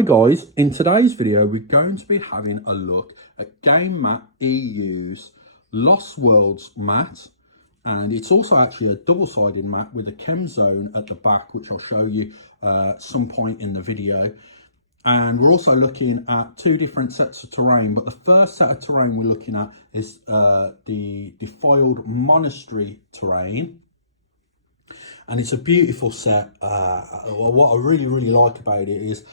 Hi guys, in today's video we're going to be having a look at Game Mat EU's Lost Worlds mat, and it's also actually a double-sided mat with a Chem Zone at the back, which I'll show you some point in the video. And we're also looking at two different sets of terrain, but the first set of terrain we're looking at is the Defiled Monastery terrain. And it's a beautiful set. What I really like about it is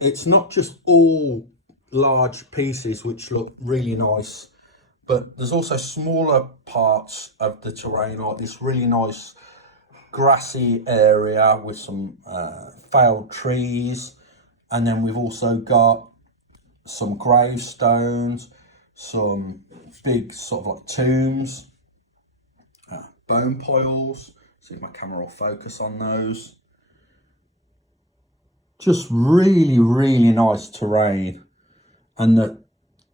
it's not just all large pieces which look really nice, but there's also smaller parts of the terrain, like this really nice grassy area with some failed trees. And then we've also got some gravestones, some big sort of like tombs, bone piles. See if my camera will focus on those. Just really nice terrain. And the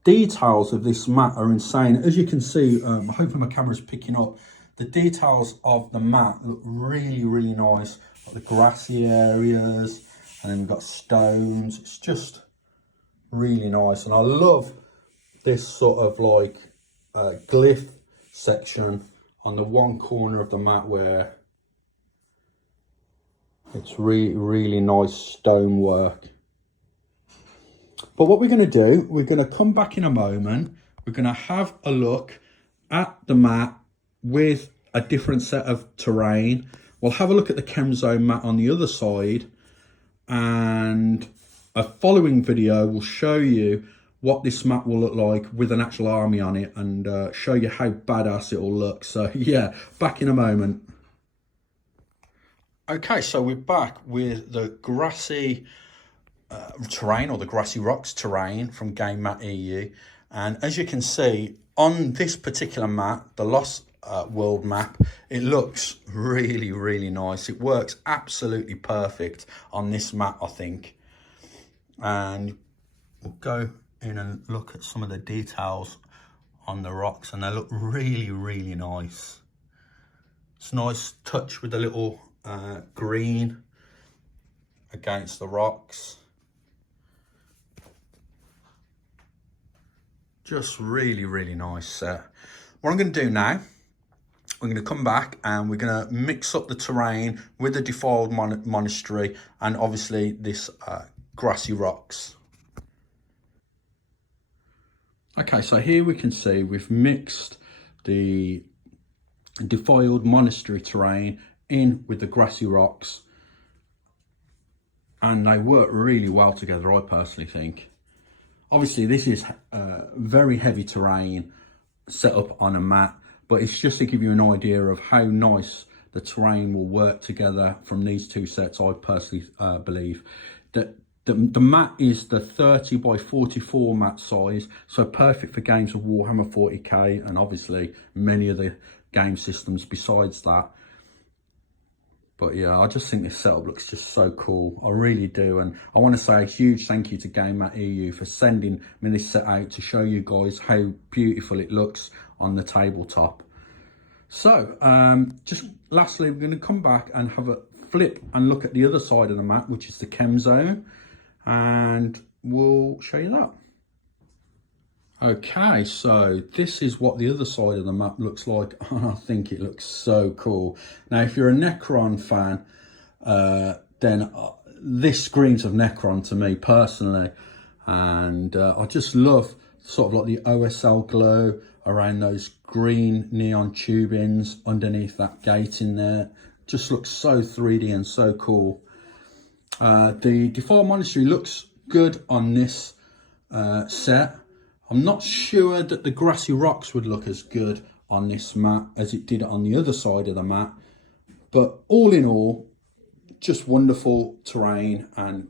details of this mat are insane. As you can see, hopefully my camera's picking up. The details of the mat look really nice. Like the grassy areas, and then we've got stones. It's just really nice. And I love this sort of like glyph section on the one corner of the mat where it's really nice stonework. But what we're going to do, we're going to come back in a moment. We're going to have a look at the mat with a different set of terrain. We'll have a look at the Chem Zone mat on the other side, and a following video will show you what this mat will look like with an actual army on it, and show you how badass it will look. So yeah, back in a moment. Okay, so we're back with the grassy terrain, or the Grassy Rocks terrain from Game Mat EU. And as you can see, on this particular mat, the Lost World map, it looks really nice. It works absolutely perfect on this mat, I think. And we'll go in and look at some of the details on the rocks, and they look really nice. It's a nice touch with the little green against the rocks. Just really nice set. What I'm going to do now, we're going to come back and we're going to mix up the terrain with the Defiled Monastery and obviously this Grassy Rocks. Okay, so here we can see we've mixed the Defiled Monastery terrain in with the Grassy Rocks, and they work really well together, I personally think. Obviously this is very heavy terrain set up on a mat, but it's just to give you an idea of how nice the terrain will work together from these two sets. I personally believe that the mat is the 30 by 44 mat size, so perfect for games of Warhammer 40k and obviously many of the game systems besides that. But yeah, I just think this setup looks just so cool. I really do. And I want to say a huge thank you to Game Mat EU for sending me this set out to show you guys how beautiful it looks on the tabletop. So, just lastly, we're going to come back and have a flip and look at the other side of the mat, which is the Chem Zone. And we'll show you that. Okay, so this is what the other side of the map looks like. I think it looks so cool. Now, if you're a Necron fan, then this screams of Necron to me personally. And I just love sort of like the OSL glow around those green neon tubings underneath that gate in there. Just looks so 3D and so cool. The Defiled Monastery looks good on this set. I'm not sure that the Grassy Rocks would look as good on this mat as it did on the other side of the mat. But all in all, just wonderful terrain and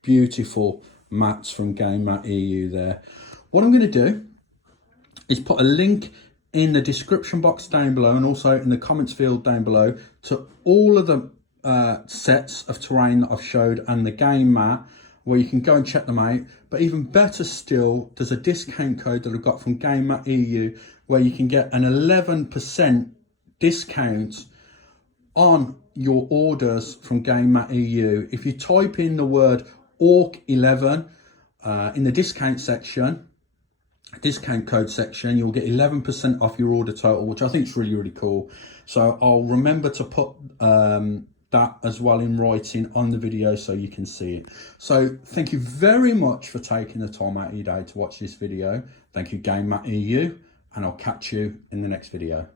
beautiful mats from Game Mat EU there. What I'm going to do is put a link in the description box down below and also in the comments field down below to all of the sets of terrain that I've showed and the game mat, where you can go and check them out. But even better still, there's a discount code that I've got from Game Mat EU where you can get an 11% discount on your orders from Game Mat EU. If you type in the word ORC11 in the discount code section. You'll get 11% off your order total, which I think is really, really cool. So I'll remember to put that as well in writing on the video so you can see it. So thank you very much for taking the time out of your day to watch this video. Thank you, Game Matt EU, and I'll catch you in the next video.